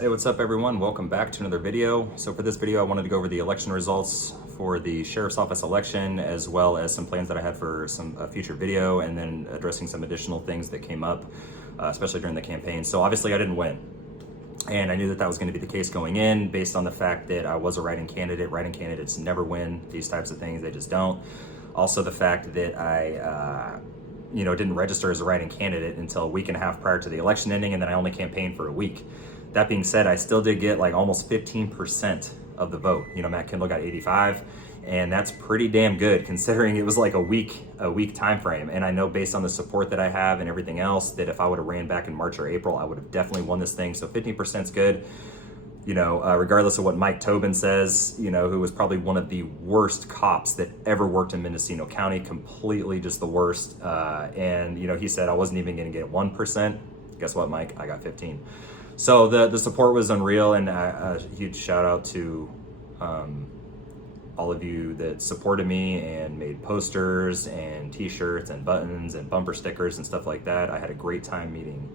Hey, what's up everyone? Welcome back to another video. So for this video, I wanted to go over the election results for the Sheriff's Office election, as well as some plans that I had for a future video, and then addressing some additional things that came up, especially during the campaign. So obviously I didn't win. And I knew that that was going to be the case going in, based on the fact that I was a write-in candidate. Write-in candidates never win these types of things, they just don't. Also the fact that I didn't register as a write-in candidate until a week and a half prior to the election ending, and then I only campaigned for a week. That being said, I still did get like almost 15% of the vote. Matt Kendall got 85, and that's pretty damn good considering it was like a week time frame. And I know based on the support that I have and everything else, that if I would have ran back in March or April, I would have definitely won this thing. So 15% is good. Regardless of what Mike Tobin says, who was probably one of the worst cops that ever worked in Mendocino County, completely just the worst. And he said I wasn't even going to get 1%. Guess what, Mike? I got 15. So the support was unreal, and a huge shout out to all of you that supported me and made posters and t-shirts and buttons and bumper stickers and stuff like that. I had a great time meeting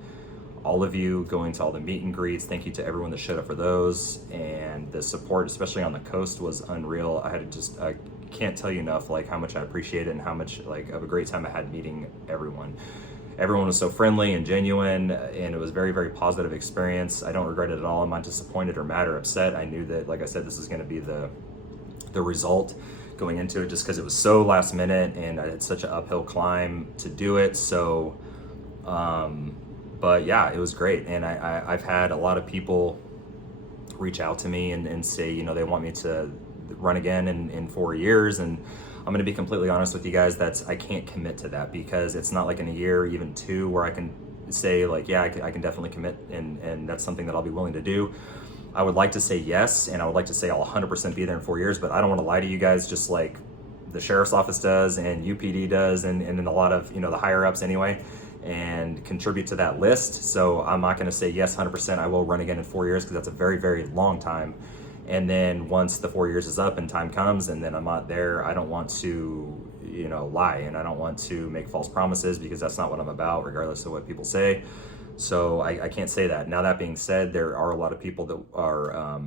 all of you, going to all the meet and greets. Thank you to everyone that showed up for those, and the support, especially on the coast, was unreal. I can't tell you enough like how much I appreciate it and how much like of a great time I had meeting everyone. Everyone was so friendly and genuine, and it was very, very positive experience. I don't regret it at all. I'm not disappointed or mad or upset. I knew that, like I said, this is going to be the result going into it, just because it was so last minute and I had such an uphill climb to do it. So, but yeah, it was great. And I've had a lot of people reach out to me and say, they want me to run again in 4 years. And I'm going to be completely honest with you guys, I can't commit to that, because it's not like in a year or even two where I can say like, yeah, I can definitely commit, and that's something that I'll be willing to do. I would like to say yes, and I would like to say I'll 100% be there in 4 years, but I don't want to lie to you guys, just like the Sheriff's Office does and UPD does, and then a lot of, the higher ups anyway, and contribute to that list. So I'm not going to say yes 100% I will run again in 4 years, because that's a very, very long time. And then once the 4 years is up and time comes and then I'm not there, I don't want to, lie, and I don't want to make false promises, because that's not what I'm about, regardless of what people say. So I can't say that. Now, that being said, there are a lot of people that are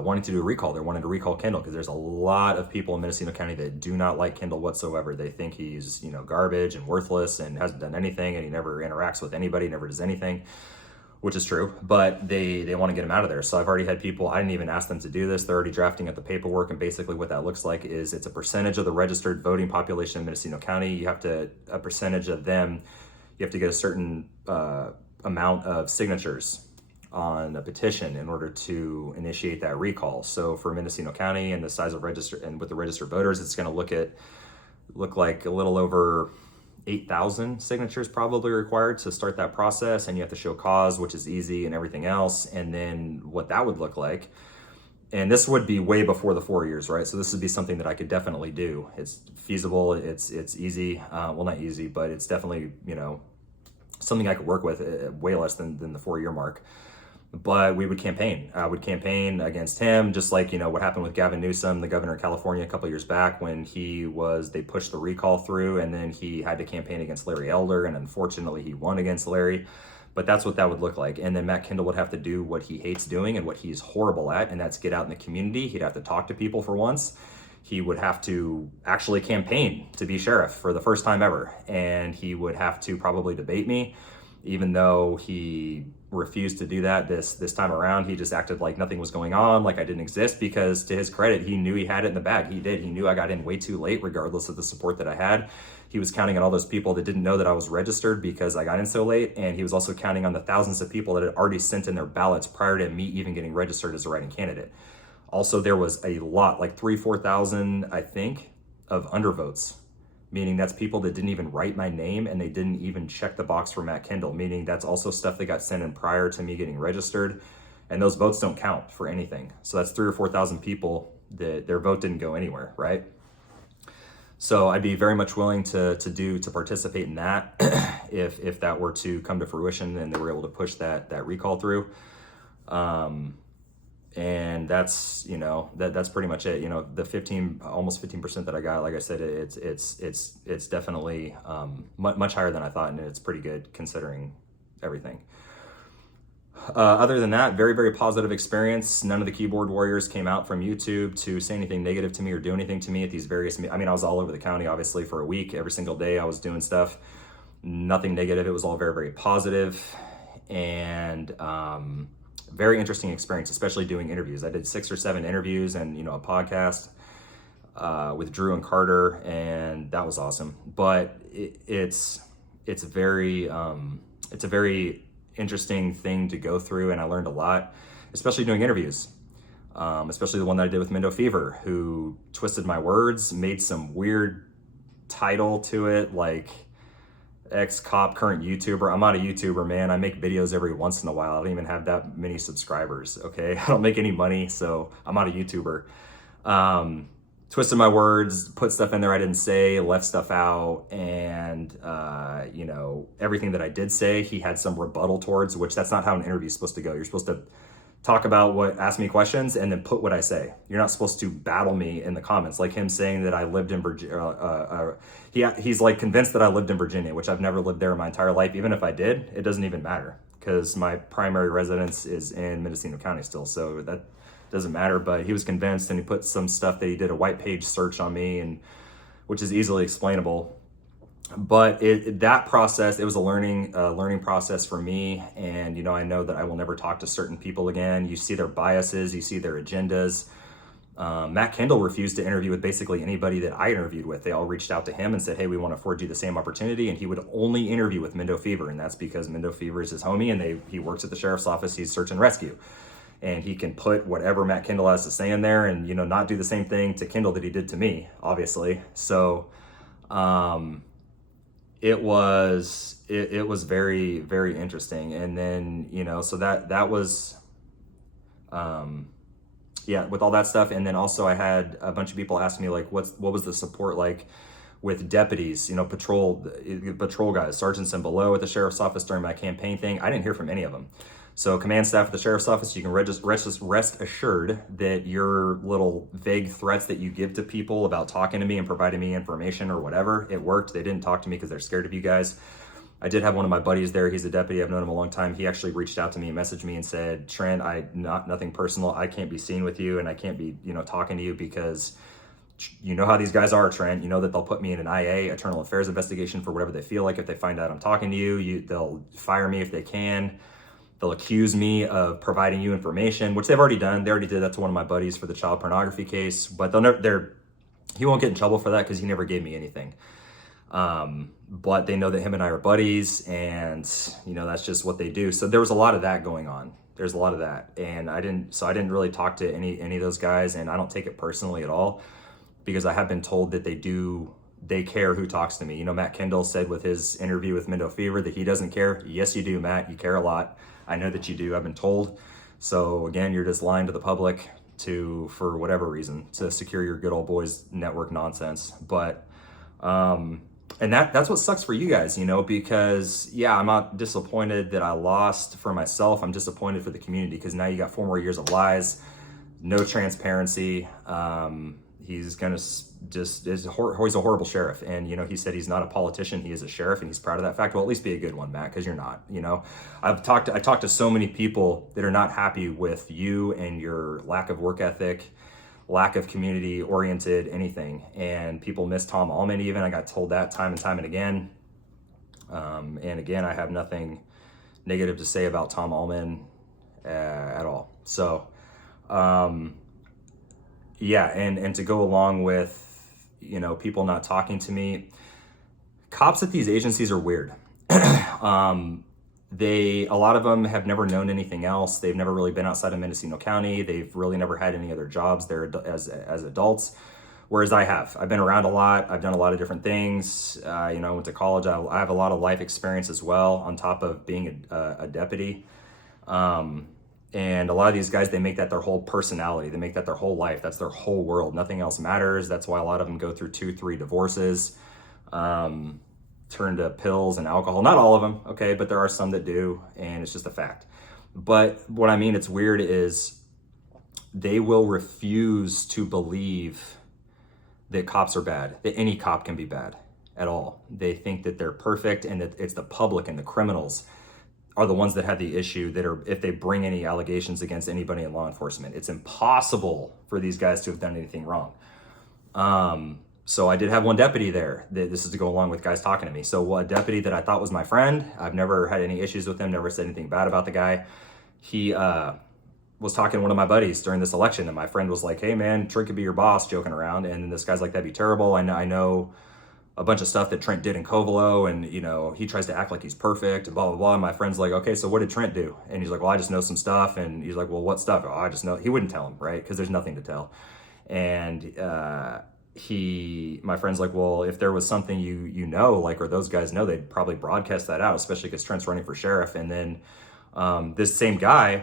wanting to do a recall. They're wanting to recall Kendall, because there's a lot of people in Mendocino County that do not like Kendall whatsoever. They think he's, garbage and worthless and hasn't done anything, and he never interacts with anybody, never does anything. Which is true, but they want to get him out of there. So I've already had people, I didn't even ask them to do this, they're already drafting up the paperwork, and basically what that looks like is it's a percentage of the registered voting population in Mendocino County. A percentage of them, you have to get a certain amount of signatures on a petition in order to initiate that recall. So for Mendocino County and the size of with the registered voters, it's going to look like a little over 8,000 signatures probably required to start that process, and you have to show cause, which is easy, and everything else. And then what that would look like, and this would be way before the 4 years, right? So this would be something that I could definitely do. It's feasible, it's easy, well, not easy, but it's definitely, something I could work with, way less than the 4 year mark. But we would campaign. I would campaign against him, just like, what happened with Gavin Newsom, the governor of California, a couple years back, when they pushed the recall through, and then he had to campaign against Larry Elder, and unfortunately he won against Larry. But that's what that would look like. And then Matt Kendall would have to do what he hates doing and what he's horrible at, and that's get out in the community. He'd have to talk to people for once. He would have to actually campaign to be sheriff for the first time ever. And he would have to probably debate me, even though he refused to do that this time around. He just acted like nothing was going on, like I didn't exist, because to his credit, he knew he had it in the bag. He did. He knew I got in way too late, regardless of the support that I had. He was counting on all those people that didn't know that I was registered because I got in so late, and he was also counting on the thousands of people that had already sent in their ballots prior to me even getting registered as a write-in candidate. Also, there was a lot, like 4,000, I think, of undervotes, meaning that's people that didn't even write my name, and they didn't even check the box for Matt Kendall, meaning that's also stuff that got sent in prior to me getting registered, and those votes don't count for anything. So that's 3,000 or 4,000 people that their vote didn't go anywhere, right? So I'd be very much willing to participate in that if that were to come to fruition and they were able to push that recall through. And that's, that's pretty much it. The almost 15% that I got, like I said, it's definitely much higher than I thought, and it's pretty good considering everything. other than that, very, very positive experience. None of the keyboard warriors came out from YouTube to say anything negative to me or do anything to me at these various, I mean, I was all over the county, obviously, for a week. Every single day I was doing stuff. Nothing negative. It was all very, very positive and very interesting experience, especially doing interviews. I did 6 or 7 interviews and, you know, a podcast with Drew and Carter, and that was awesome. But it's a very interesting thing to go through, and I learned a lot, especially doing interviews. Especially the one that I did with Mendo Fever, who twisted my words, made some weird title to it, like ex-cop, current YouTuber. I'm not a YouTuber, man. I make videos every once in a while. I don't even have that many subscribers, okay? I don't make any money, so I'm not a YouTuber. Twisted my words, put stuff in there I didn't say, left stuff out, and you know, everything that I did say, he had some rebuttal towards, which that's not how an interview is supposed to go. You're supposed to talk about ask me questions, and then put what I say. You're not supposed to battle me in the comments, like him saying that I lived in Virginia. He's like convinced that I lived in Virginia, which I've never lived there in my entire life. Even if I did, it doesn't even matter because my primary residence is in Mendocino County still, so that doesn't matter. But he was convinced, and he put some stuff that he did a white page search on me, and which is easily explainable. But that process, it was a learning process for me. And, you know, I know that I will never talk to certain people again. You see their biases, you see their agendas. Matt Kendall refused to interview with basically anybody that I interviewed with. They all reached out to him and said, hey, we want to afford you the same opportunity. And he would only interview with Mendo Fever. And that's because Mendo Fever is his homie, and he works at the sheriff's office. He's search and rescue. And he can put whatever Matt Kendall has to say in there and, you know, not do the same thing to Kendall that he did to me, obviously. So, it was very, very interesting. And then, you know, so that was, yeah, with all that stuff. And then also I had a bunch of people ask me, like, what was the support like with deputies, you know, patrol guys, sergeants and below at the sheriff's office during my campaign thing. I didn't hear from any of them. So command staff at the sheriff's office, you can rest assured that your little vague threats that you give to people about talking to me and providing me information or whatever, it worked. They didn't talk to me because they're scared of you guys. I did have one of my buddies there. He's a deputy. I've known him a long time. He actually reached out to me and messaged me and said, Trent, nothing personal. I can't be seen with you, and I can't be, you know, talking to you because you know how these guys are, Trent. You know that they'll put me in an IA, internal affairs investigation, for whatever they feel like. If they find out I'm talking to you, they'll fire me if they can. They'll accuse me of providing you information, which they've already done. They already did that to one of my buddies for the child pornography case, but he won't get in trouble for that because he never gave me anything. But they know that him and I are buddies, and you know, that's just what they do. So there was a lot of that going on. There's a lot of that. And I didn't really talk to any of those guys, and I don't take it personally at all because I have been told that they care who talks to me. You know, Matt Kendall said with his interview with Mendo Fever that he doesn't care. Yes, you do, Matt. You care a lot. I know that you do. I've been told. So again, you're just lying to the public for whatever reason, to secure your good old boys network nonsense. But, and that's what sucks for you guys, you know, because yeah, I'm not disappointed that I lost for myself. I'm disappointed for the community because now you got 4 more years of lies, no transparency. He's gonna he's a horrible sheriff. And, you know, he said he's not a politician, he is a sheriff, and he's proud of that fact. Well, at least be a good one, Matt, because you're not, you know. I talked to so many people that are not happy with you and your lack of work ethic, lack of community oriented anything. And people miss Tom Allman even. I got told that time and time and again. And again, I have nothing negative to say about Tom Allman at all. So, yeah, and to go along with, you know, people not talking to me, cops at these agencies are weird. A lot of them have never known anything else. They've never really been outside of Mendocino County. They've really never had any other jobs there as adults, whereas I have. I've been around a lot. I've done a lot of different things. You know, I went to college. I have a lot of life experience as well, on top of being a deputy. And a lot of these guys, they make that their whole personality. They make that their whole life. That's their whole world. Nothing else matters. That's why a lot of them go through 2-3 divorces, turn to pills and alcohol. Not all of them, okay, but there are some that do, and it's just a fact. But what I mean, it's weird, is they will refuse to believe that cops are bad, that any cop can be bad at all. They think that they're perfect and that it's the public and the criminals are the ones that have the issue that are, if they bring any allegations against anybody in law enforcement, it's impossible for these guys to have done anything wrong. So I did have one deputy there. This is to go along with guys talking to me. So a deputy that I thought was my friend, I've never had any issues with him, never said anything bad about the guy. He was talking to one of my buddies during this election, and my friend was like, hey man, Trent could be your boss, joking around. And this guy's like, that'd be terrible. I know a bunch of stuff that Trent did in Covelo, and you know, he tries to act like he's perfect and blah, blah, blah. And my friend's like, okay, so what did Trent do? And he's like, well, I just know some stuff. And he's like, well, what stuff? Oh, I just know. He wouldn't tell him, right? Because there's nothing to tell. And my friend's like, well, if there was something you know, like, or those guys know, they'd probably broadcast that out, especially because Trent's running for sheriff. And then this same guy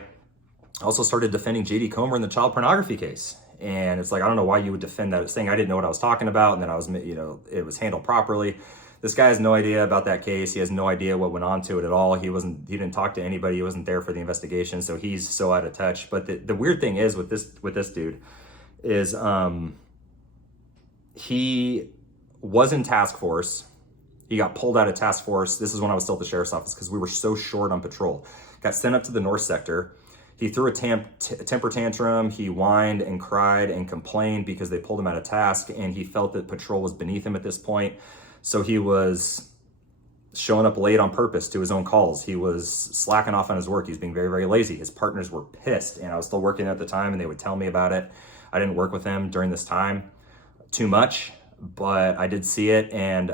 also started defending J.D. Comer in the child pornography case. And it's like, I don't know why you would defend that, saying I didn't know what I was talking about, and then I was, you know, it was handled properly. This guy has no idea about that case. He has no idea what went on to it at all. He didn't talk to anybody. He wasn't there for the investigation, so he's so out of touch. But the weird thing is with this dude is he was in task force. He got pulled out of task force. This is when I was still at the sheriff's office because we were so short on patrol. Got sent up to the north sector. He threw a temper tantrum. He whined and cried and complained because they pulled him out of task, and he felt that patrol was beneath him at this point. So he was showing up late on purpose to his own calls. He was slacking off on his work. He was being very, very lazy. His partners were pissed, and I was still working at the time, and they would tell me about it. I didn't work with him during this time too much, but I did see it, and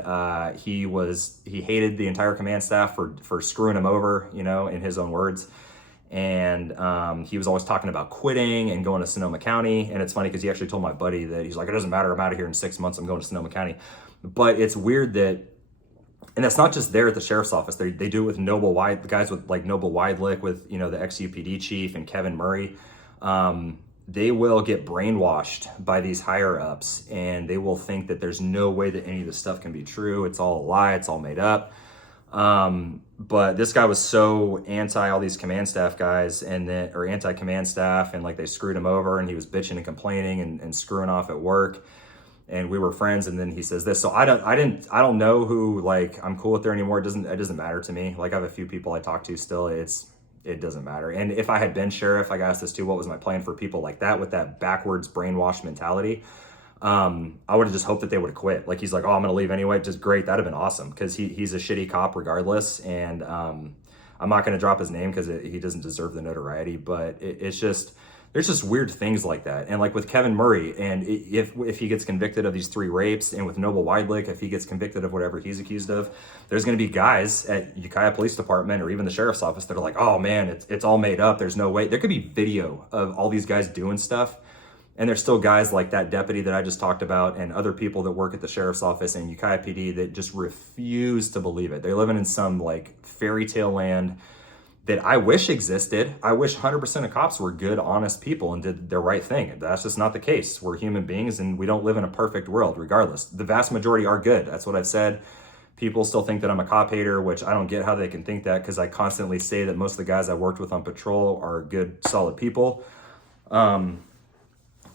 he hated the entire command staff for screwing him over, you know, in his own words. And he was always talking about quitting and going to Sonoma County. And it's funny because he actually told my buddy that he's like, it doesn't matter, I'm out of here in 6 months, I'm going to Sonoma County. But it's weird that, and that's not just there at the sheriff's office. They do it with guys with like Noble Weidlich, with, you know, the ex-UPD chief, and Kevin Murray. They will get brainwashed by these higher ups, and they will think that there's no way that any of this stuff can be true. It's all a lie, it's all made up. But this guy was so anti all these command staff guys, or anti-command staff, and like they screwed him over, and he was bitching and complaining and screwing off at work, and we were friends. And then he says this. So I don't know who, like, I'm cool with there anymore. It doesn't matter to me. Like, I have a few people I talk to still. It doesn't matter. And if I had been sheriff, I got asked this too, what was my plan for people like that, with that backwards brainwashed mentality? I would have just hoped that they would have quit. Like, he's like, oh, I'm going to leave anyway. Just great. That'd have been awesome, because he's a shitty cop regardless. And I'm not going to drop his name because he doesn't deserve the notoriety. But it's just, there's just weird things like that. And like with Kevin Murray, and if he gets convicted of these 3 rapes, and with Noble Weidlich, if he gets convicted of whatever he's accused of, there's going to be guys at Ukiah Police Department or even the sheriff's office that are like, oh man, it's all made up. There's no way. There could be video of all these guys doing stuff. And there's still guys like that deputy that I just talked about, and other people that work at the sheriff's office and Ukiah PD that just refuse to believe it. They're living in some like fairy tale land that I wish existed. I wish 100% of cops were good, honest people and did the right thing. That's just not the case. We're human beings, and we don't live in a perfect world regardless. The vast majority are good. That's what I've said. People still think that I'm a cop hater, which I don't get how they can think that, because I constantly say that most of the guys I worked with on patrol are good, solid people.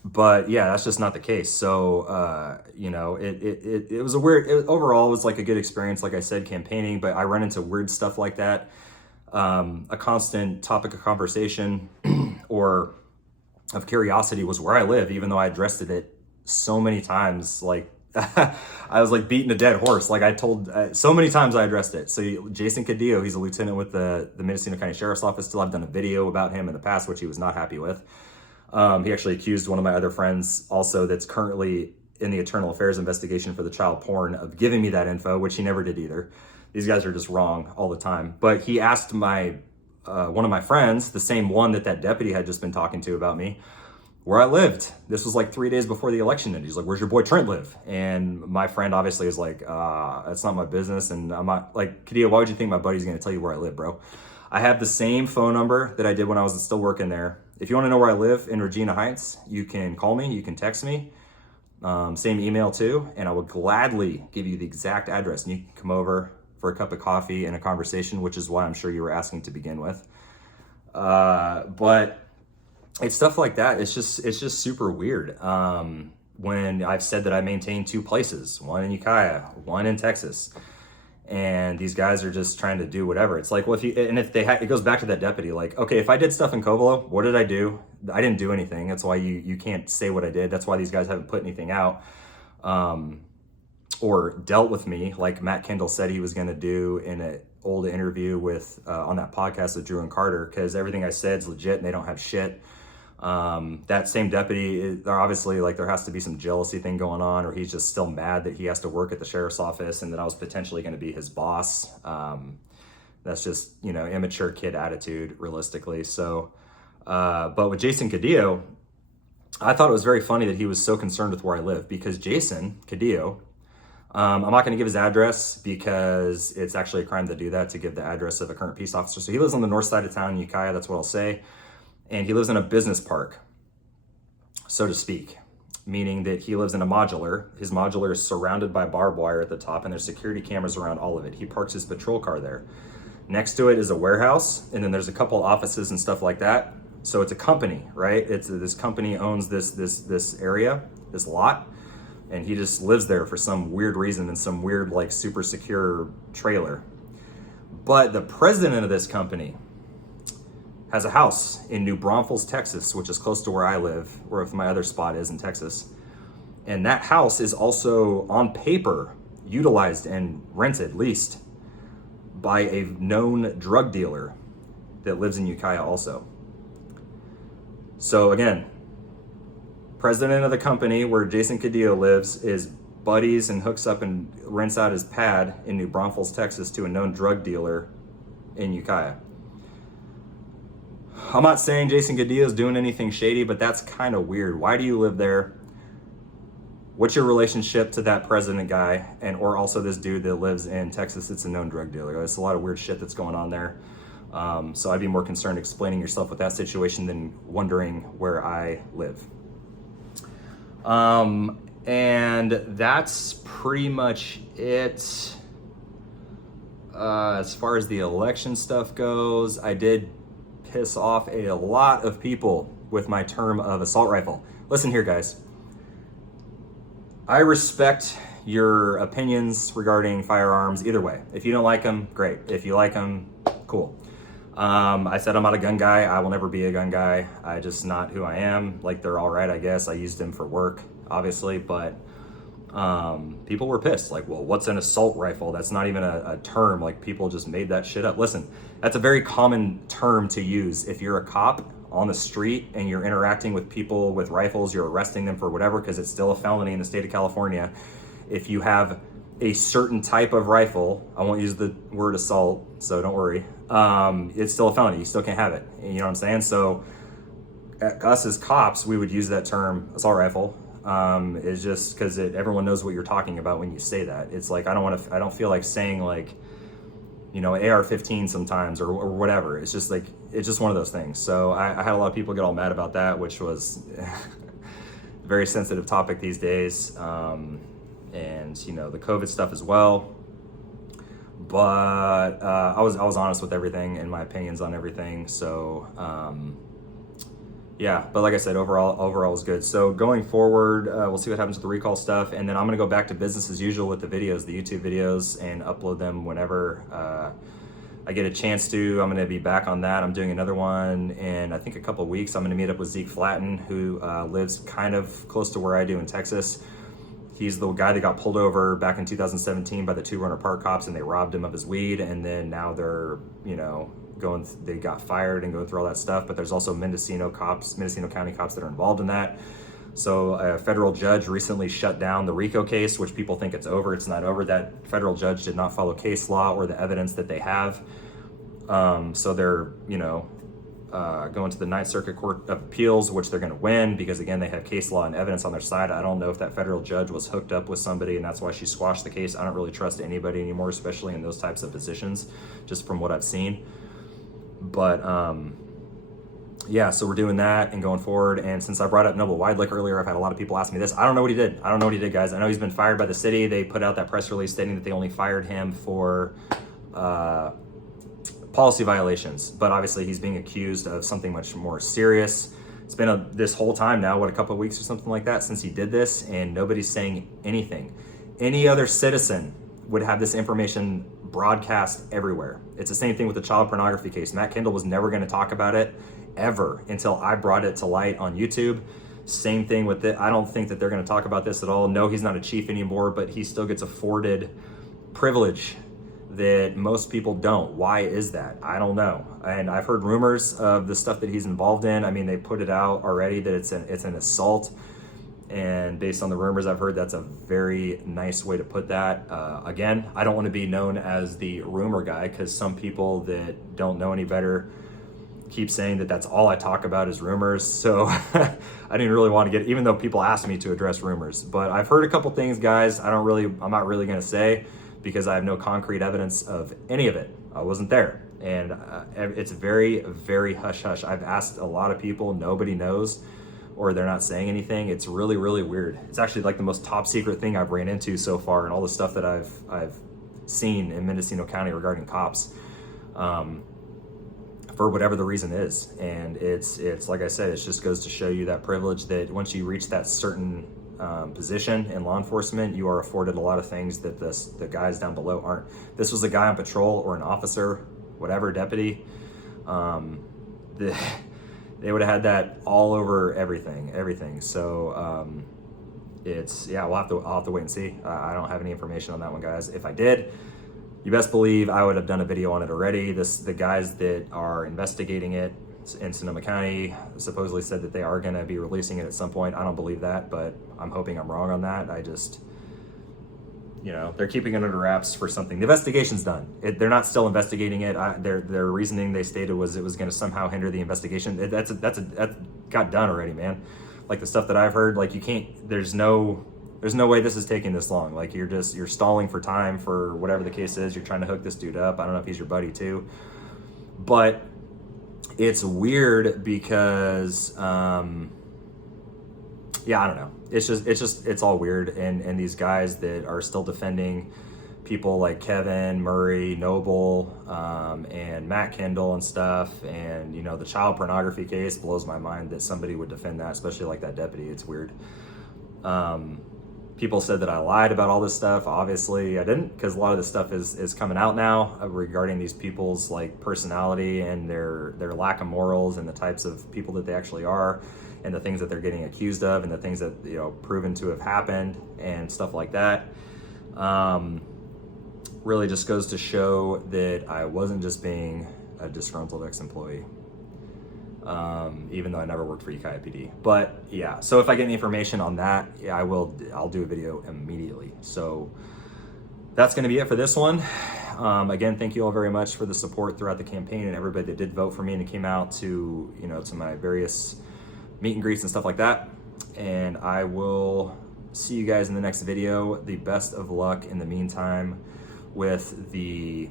But yeah, that's just not the case. So, you know, it was a weird, overall it was like a good experience, like I said, campaigning, but I run into weird stuff like that. A constant topic of conversation or of curiosity was where I live, even though I addressed it so many times. Like, I was like beating a dead horse. Like I told, so many times I addressed it. So Jason Cadillo, he's a lieutenant with the Mendocino County Sheriff's Office. Still, I've done a video about him in the past, which he was not happy with. He actually accused one of my other friends also that's currently in the internal affairs investigation for the child porn of giving me that info, which he never did either. These guys are just wrong all the time. But he asked one of my friends, the same one that deputy had just been talking to about me, where I lived. This was like 3 days before the election ended. He's like, where's your boy Trent live? And my friend obviously is like, that's not my business. And I'm not like, Kadia, why would you think my buddy's gonna tell you where I live, bro? I have the same phone number that I did when I was still working there. If you want to know where I live in Regina Heights, you can call me, you can text me, same email too, and I would gladly give you the exact address, and you can come over for a cup of coffee and a conversation, which is why I'm sure you were asking to begin with. But it's stuff like that. It's just super weird. When I've said that I maintain 2 places, one in Ukiah, one in Texas. and these guys are just trying to do whatever. It's like, well, it goes back to that deputy. Like, okay, if I did stuff in Covelo, what did I do? I didn't do anything. That's why you can't say what I did. That's why these guys haven't put anything out, or dealt with me like Matt Kendall said he was going to do in an old interview with on that podcast with Drew and Carter, because everything I said is legit and they don't have shit. That same deputy, they're obviously like, there has to be some jealousy thing going on, or he's just still mad that he has to work at the sheriff's office and that I was potentially going to be his boss. That's just, immature kid attitude realistically. So, but with Jason Cadillo, I thought it was very funny that he was so concerned with where I live, because Jason Cadillo, I'm not going to give his address because it's actually a crime to do that, to give the address of a current peace officer. So he lives on the north side of town in Ukiah. That's what I'll say. And he lives in a business park, so to speak, meaning that he lives in a modular. His modular is surrounded by barbed wire at the top, and there's security cameras around all of it. He parks his patrol car there. Next to it is a warehouse, and then there's a couple offices and stuff like that. So it's a company, right? This company owns this area, this lot, and he just lives there for some weird reason in some weird, like, super secure trailer. But the president of this company has a house in New Braunfels, Texas, which is close to where I live, or if my other spot is in Texas. And that house is also on paper utilized and rented, leased by a known drug dealer that lives in Ukiah also. So again, president of the company where Jason Cadillo lives is buddies and hooks up and rents out his pad in New Braunfels, Texas to a known drug dealer in Ukiah. I'm not saying Jason Cadillo is doing anything shady, but that's kind of weird. Why do you live there? What's your relationship to that president guy, or also this dude that lives in Texas that's a known drug dealer? There's a lot of weird shit that's going on there. So I'd be more concerned explaining yourself with that situation than wondering where I live. And that's pretty much it. As far as the election stuff goes, I did piss off a lot of people with my term of assault rifle. Listen here, guys. I respect your opinions regarding firearms either way. If you don't like them, great. If you like them, cool. I said I'm not a gun guy. I will never be a gun guy. I just not who I am. Like, they're all right, I guess. I used them for work, obviously, but people were pissed. Like, well, what's an assault rifle? That's not even a term. Like, people just made that shit up. Listen, that's a very common term to use. If you're a cop on the street and you're interacting with people with rifles, you're arresting them for whatever, because it's still a felony in the state of California. If you have a certain type of rifle, I won't use the word assault, so don't worry. It's still a felony. You still can't have it. You know what I'm saying? So us as cops, we would use that term assault rifle. It's just because everyone knows what you're talking about when you say that. It's like, I don't feel like saying, like, AR-15 sometimes or whatever. It's just like, it's just one of those things. So I had a lot of people get all mad about that, which was a very sensitive topic these days. And the COVID stuff as well. But I was honest with everything and my opinions on everything. So yeah, but like I said, overall was good. So going forward, we'll see what happens with the recall stuff, and then I'm gonna go back to business as usual with the videos, the YouTube videos, and upload them whenever I get a chance to. I'm gonna be back on that. I'm doing another one in, I think, a couple of weeks. I'm gonna meet up with Zeke Flatten, who lives kind of close to where I do in Texas. He's the guy that got pulled over back in 2017 by the two Runner Park cops, and they robbed him of his weed, and then now they're, they got fired and going through all that stuff. But there's also Mendocino County cops that are involved in that. So a federal judge recently shut down the RICO case, which people think it's over. It's not over. That federal judge did not follow case law or the evidence that they have. So they're, going to the Ninth Circuit Court of Appeals, which they're going to win because, again, they have case law and evidence on their side. I don't know if that federal judge was hooked up with somebody and that's why she squashed the case. I don't really trust anybody anymore, especially in those types of positions, just from what I've seen. But yeah, so we're doing that and going forward. And since I brought up Noble Weidlich earlier, I've had a lot of people ask me this. I don't know what he did. Guys. I know he's been fired by the city. They put out that press release stating that they only fired him for policy violations, but obviously he's being accused of something much more serious. It's been this whole time now, a couple of weeks or something like that since he did this, and nobody's saying anything. Any other citizen would have this information broadcast everywhere. It's the same thing with the child pornography case. Matt Kendall was never going to talk about it ever until I brought it to light on YouTube. Same thing with it. I don't think that they're going to talk about this at all. No, he's not a chief anymore, but he still gets afforded privilege that most people don't. Why is that? I don't know. And I've heard rumors of the stuff that he's involved in. I mean, they put it out already that it's an assault. And based on the rumors I've heard, that's a very nice way to put that. Again, I don't want to be known as the rumor guy, because some people that don't know any better keep saying that that's all I talk about is rumors. So I didn't really want to get, even though people asked me to address rumors, but I've heard a couple things, guys. I'm not really going to say, because I have no concrete evidence of any of it. I wasn't there. And it's very, very hush hush. I've asked a lot of people, nobody knows, or they're not saying anything. It's really, really weird. It's actually like the most top secret thing I've ran into so far, and all the stuff that I've seen in Mendocino County regarding cops, for whatever the reason is. And it's like I said, it just goes to show you that privilege, that once you reach that certain position in law enforcement, you are afforded a lot of things that the guys down below aren't. This was a guy on patrol or an officer, whatever, deputy. They would have had that all over everything. So I'll have to wait and see. I don't have any information on that one, guys. If I did, you best believe I would have done a video on it already. The guys that are investigating it in Sonoma County supposedly said that they are going to be releasing it at some point. I don't believe that, but I'm hoping I'm wrong on that. I just, they're keeping it under wraps for something. The investigation's done. They're not still investigating it. Their reasoning, they stated, was it was going to somehow hinder the investigation. That got done already, man. Like the stuff that I've heard, like you can't. There's no way this is taking this long. Like you're stalling for time for whatever the case is. You're trying to hook this dude up. I don't know if he's your buddy too, but it's weird because I don't know. It's all weird. And these guys that are still defending people like Kevin, Murray, Noble, and Matt Kendall and stuff. And, the child pornography case blows my mind that somebody would defend that, especially like that deputy. It's weird. People said that I lied about all this stuff. Obviously I didn't, because a lot of this stuff is coming out now regarding these people's like personality and their lack of morals and the types of people that they actually are, and the things that they're getting accused of, and the things that proven to have happened and stuff like that. Really just goes to show that I wasn't just being a disgruntled ex-employee, even though I never worked for Ukiah PD. But yeah, so if I get any information on that, I'll do a video immediately. So that's going to be it for this one. Again, thank you all very much for the support throughout the campaign, and everybody that did vote for me and came out to, to my various meet and greets and stuff like that. And I will see you guys in the next video. The best of luck in the meantime with the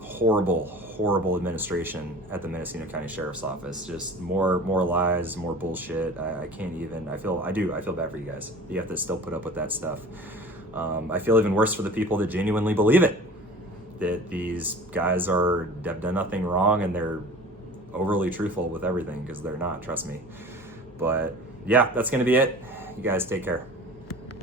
horrible administration at the Mendocino County Sheriff's Office. Just more lies, more bullshit. I can't even, I feel bad for you guys. You have to still put up with that stuff. I feel even worse for the people that genuinely believe it, that these guys have done nothing wrong and they're overly truthful with everything, because they're not, trust me. But yeah, that's gonna be it. You guys take care.